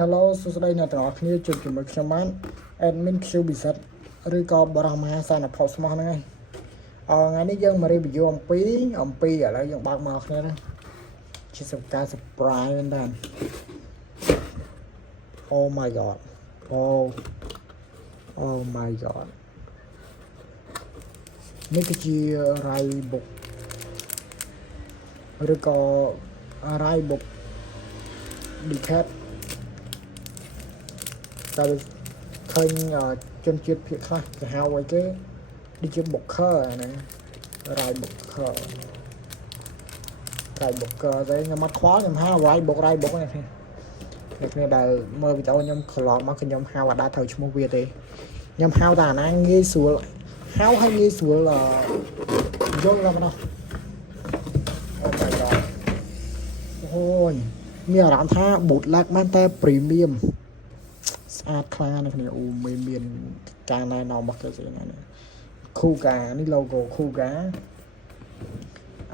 Hello សួស្តីអ្នកទាំងអស់គ្នាជួបជាមួយខ្ញុំបាន Admin Q Business ឬក៏បរិមហាសានភ័ព្វស្មោះហ្នឹងហើយថ្ងៃនេះយើងមក review អំពីឥឡូវយើងបើកមកគ្នាជាសកម្ម surprise មែនតើ Oh my god Oh my god នេះគឺជា Rai Book ឬក៏ Rai Book Decade តែឃើញជនជាតិភាគខ្លះគេហៅអីគេដូចជា Booker ហ្នឹង Rai Booker តែខ្ញុំអត់ខ្វល់ខ្ញុំហៅ Rai Book នេះគ្នាដែលមើលវីដេអូខ្ញុំកន្លងមកខ្ញុំហៅអត់ដែរត្រូវឈ្មោះវាទេខ្ញុំហៅតែអាណាងាយស្រួលហៅឲ្យងាយស្រួលយល់ឡើងមកអូmy god អូយមានអារម្មណ៍ថា bootleg មែនតែ premium ស្អាតខ្លាំងណាស់គ្នាអូមានការណែនាំរបស់គេស្អីណានេះ Kuga នេះ logo Kuga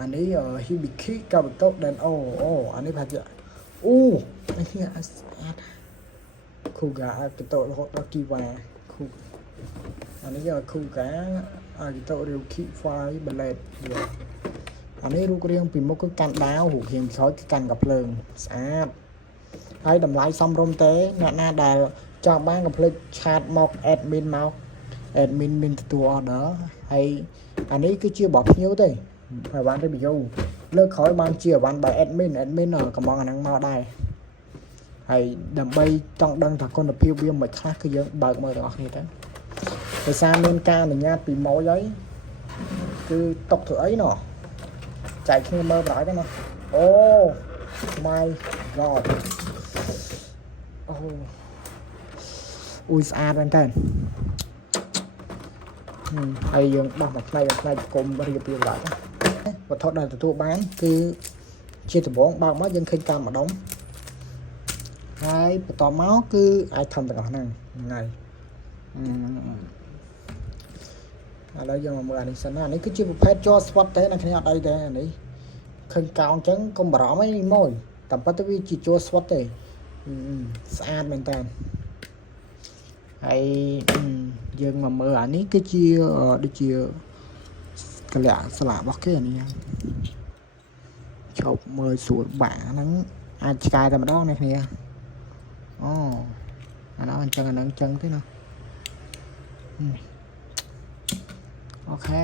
អានេះ Hibiki Kabuto Dan អូអានេះប្រហែលជាអូនេះស្អាត Kuga កតោរហូតដល់ Kiwa អានេះ Kuga កតោ Ryuki Fire Ballet អានេះរូបរាងពីមុខគឺកាន់ដាវរូបរាងក្រោយគឺកាន់កាភ្លើងស្អាតហើយតម្លៃសមរម្យទេអ្នកណាដែលចង់បានកុំភ្លេចឆាតមក admin មានទទួល order ហើយអានេះគឺជារបស់ភ្ញៀវទេហើយបាន review លើកក្រោយបានជាអាវ៉ាន់ by admin កំងអាហ្នឹងមកដែរហើយដើម្បីចង់ដឹងថាគុណភាពវាមិនខ្លះគឺយើងបើកមើលទាំងអស់គ្នាទៅដោយសារមានការអនុញ្ញាតពីម៉ូយហើយគឺຕົកធ្វើអីណោះចែកគ្នាមើលបណ្ដោយទៅណាអូ my god អូស្អាតមែនតើហើយយើងបោះមួយផ្នែកគុំរៀបឡើងវត្ថុដែលទទួលបានគឺជាដំបងបើកមកយើងឃើញតាមម្ដុំហើយបន្តមកគឺ item ទាំងអស់ហ្នឹងហើយឥឡូវយើងមកមើលអានេះសិនណានេះគឺជាប្រភេទជ័រស្វិតទេអ្នកគ្នាអត់អីទេអានេះឃើញកោងអញ្ចឹងកុំបារម្ភអីម៉ូយតែប៉ុន្តែវាជាជ័រស្វិតទេស្អាតមែនតើហើយយើងមកមើលអានេះគឺជាដូចជាកលៈស្លាករបស់គេអានេះជប់មើលស្រួលបាក់ហ្នឹងអាចឆ្កែតែម្ដងនេះគ្នាអូអានោះអញ្ចឹងទេណាអូខេ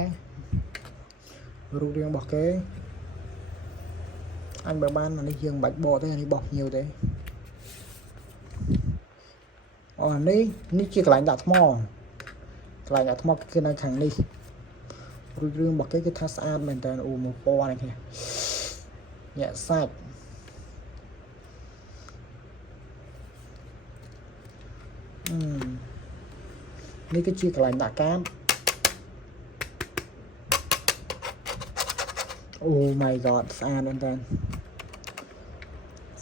រូបរាងរបស់គេអញបើបានអានេះយើងមិនបាច់បកទេអានេះបោះញៀវទេអូនេះជាកន្លែងដាក់ថ្មគឺនៅខាងនេះរូបរាងរបស់គេគឺថាស្អាតមែនតើអូមកពណ៌នេះគ្នាញាក់សាច់នេះគឺជាកន្លែងដាក់កាតអូ my god ស្អាតមែនតើ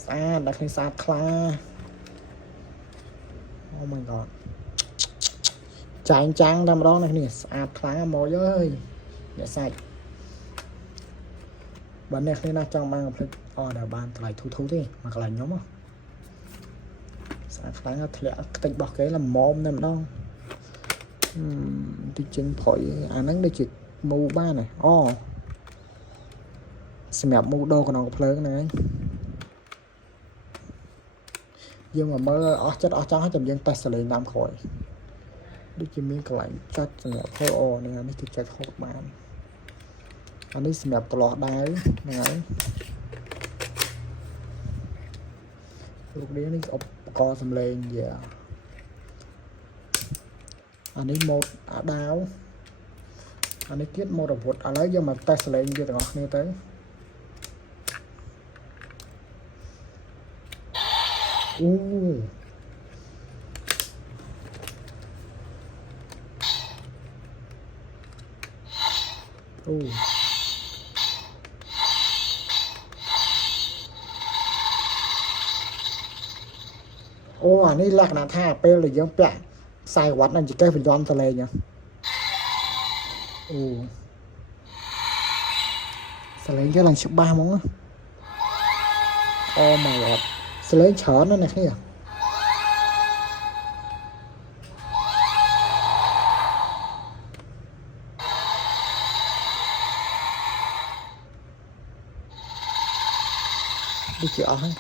ស្អាតដាក់គ្នាស្អាតខ្លាំងOh my god ចាញ់ចាំងតែម្ដងនេះគ្នាស្អាតខ្លាំងហ្មងអើយអ្នកសាច់បើអ្នកគ្នាណាចង់បានកុំភ្លេចដល់បានថ្លៃធូរទេមកកន្លែងខ្ញុំស្អាតខ្លាំងធ្លាក់ខ្ទេចរបស់គេល្មមតែម្ដងទីចេញប្រយអាហ្នឹងដូចជាមូបានហ៎សម្រាប់មូដូក្នុងភ្លើងហ្នឹងឯងយើងមកមើលអស់ចិត្តអស់ចង់ឲ្យតែយើងតេស្តសលេងតាមក្រោយដូចជាមានកន្លែងចុចសម្រាប់ធ្វើនេះគឺចុចហូតបានអានេះសម្រាប់តលាស់ដាវហ្នឹងហើយរូបរាងនេះឧបករណ៍សំឡេងអានេះម៉ូដអាដាវអានេះទៀតម៉ូដអាវុធឥឡូវយើងមកតេស្តសលេងវាទាំងអស់គ្នាទៅអូអានេះលក្ខណៈថាពេលដែលយើងពាក់ខ្សែវ៉ាត់នឹងចង្កេះបញ្ជាន់សលេងអូសលេងគេឡើងច្បាស់ហ្មងOh my god សលេងច្រើនណាស់អ្នកគ្នា ở hay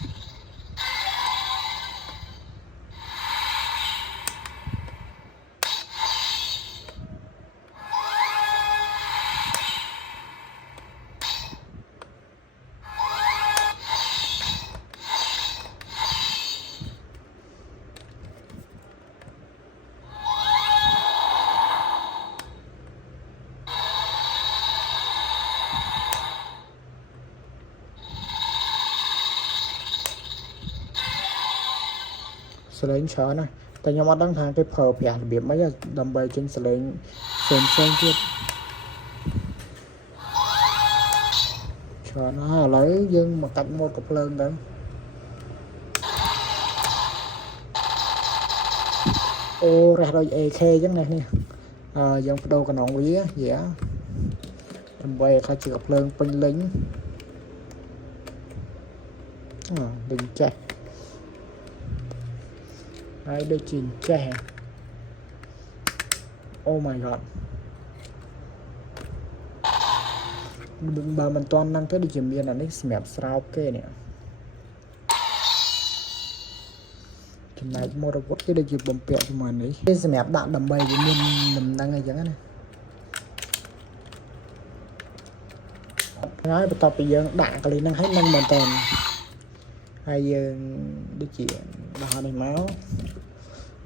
sờ lên chờ này tại nhóm đang thang cái phở bẻ biệt mấy giờ đầm bầy trên sờ lên xem kia chờ nó lấy dân mà cạnh một cục lơn đó ô ra rồi e khe giống này nè dân đâu còn nón quý á vậy á đầm bầy khai chữ cục lơn pin lính đừng chạy đấy đây chỉnh trẻ oh my god bà mình toàn năng tới đi chìm biên là nick map sao ok nè chừng này mua được cái đây chụp bấm pẹo cho mình ấy cái map đạn đầm bay với mình nằm năng này chẳng này nói tập bây giờ đạn cái năng hết năng mình toàn hay giờ đi chuyện bà này máu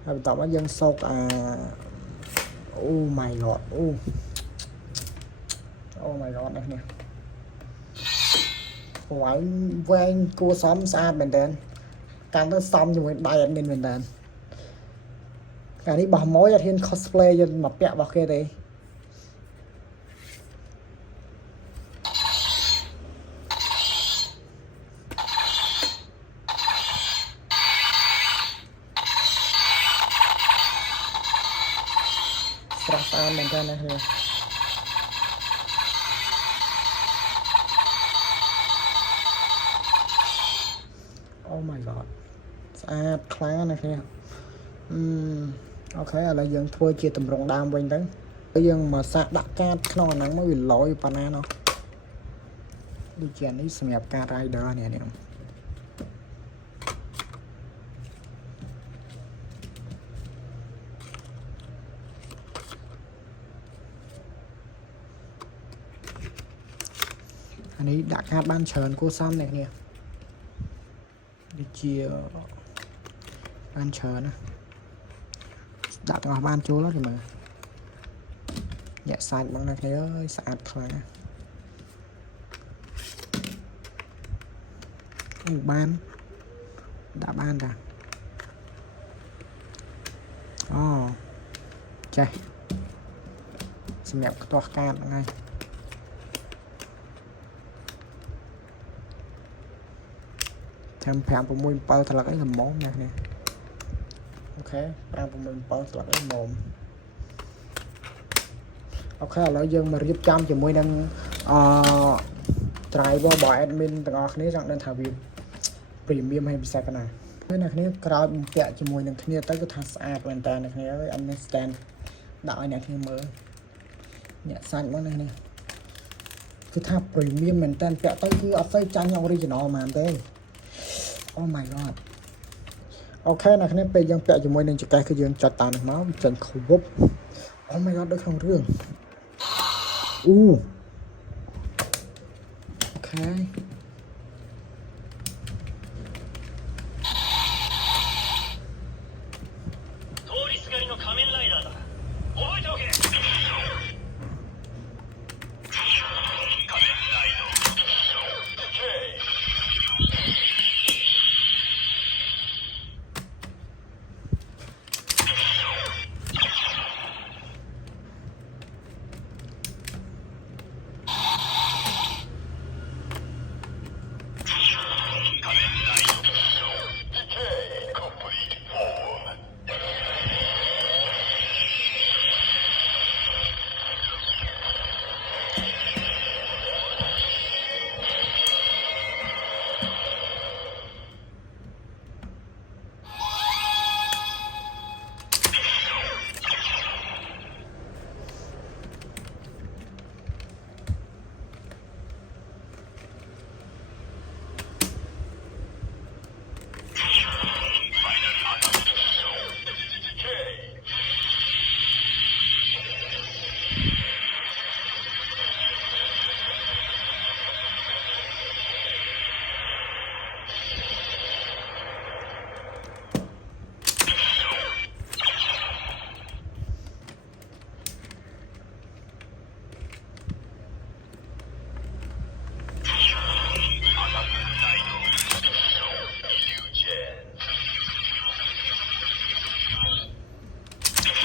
hay tập nó dân sâu oh my god oh my god này nè phải quen cua xóm xa mình tên càng tới xong cho mình bay admin mình tên cái này bỏ mối ra thiên cosplay cho mặt bẹo vào kia đi Strafan mình tên này nè oh my god xa khá này nè ok là dân thua chia tầm rộng đam quanh đấy dân mà xa đã cát nó nắng mới bị lỗi pana nó đi chuyện đi xem nhập ca rider nè nè anh ấy đã cát ban trờn cô xăm này nè đi chia ban trờn á đã ngọc ban chú đó thì mà nhẹ sạch bằng này thế ơi sạch khá ban đã ban ra chạy xem đẹp toa can ngay thêm phèm của môi bao thật là cái làm món này nè ok phèm của mình bao thật là cái mồm ok là dân mà giúp chăm thì môi đang try vào bỏ admin từng ngọc này rằng nên thảo việc premium hay sao cái này cái này cái crowd chạy cho môi đang kia tới cái thằng sạch hoàn toàn này với understand đạo này khi mới nhẹ xanh quá này nè cái thằng premium mình tên chạy tới cứ ở đây tranh nhau original mà thế oh my god ok là cái này bây giờ chạy cho môi nên chỉ cái dương chặt tàn nó chân khẩu bốc oh my god được không rương ok 「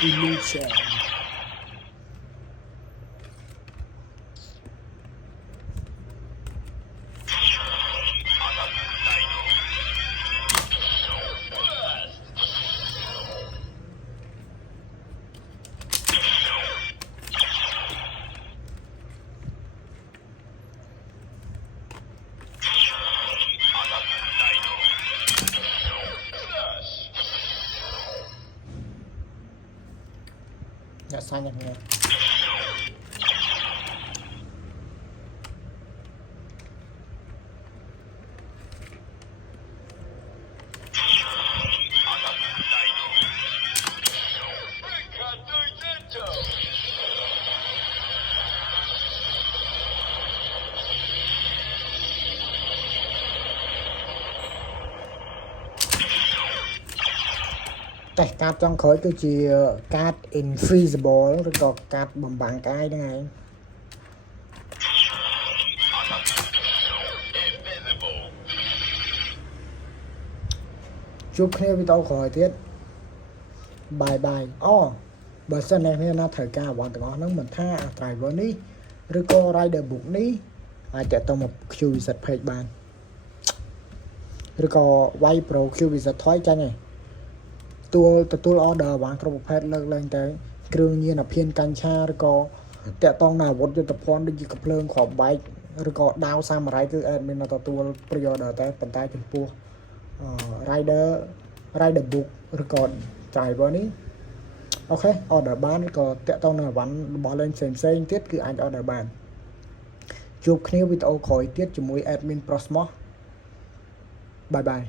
illusion អ្នកសាញ់យ៉ាងនេះតែកាតចុងក្រោយគឺជាកាត invisible ឬក៏កាតបំបាំងកាយហ្នឹងឯងជួបគ្នាវីដេអូក្រោយទៀតបាយបាយអូបើសិនអ្នកគ្នាណាត្រូវការអវ៉ាន់ទាំងអស់ហ្នឹងមិនថាអា driver នេះឬក៏ rider book នេះអាចតាក់ទងមក Q Visit Page បានឬក៏វាយ Pro Q Visit ថយចាញ់ឯងទទួល order អវ៉ាន់គ្រប់ប្រភេទលើកឡើងទៅគ្រឿងញៀនអាភៀនកាញ់ឆាឬក៏តាក់ទងនឹងអាវុធយុទ្ធភ័ណ្ឌដូចជាកាភ្លើងគ្រាប់បែកឬក៏ដាវសាមរ៉ៃគឺ admin ទទួល pre-order តែប៉ុន្តែចំពោះrider book ឬក៏ driver នេះអូខេ order បានឬក៏តាក់ទងនឹងអវ៉ាន់របស់លេងផ្សេងទៀតគឺអាច order បានជួបគ្នាវីដេអូក្រោយទៀតជាមួយ admin Prosmos បាយបាយ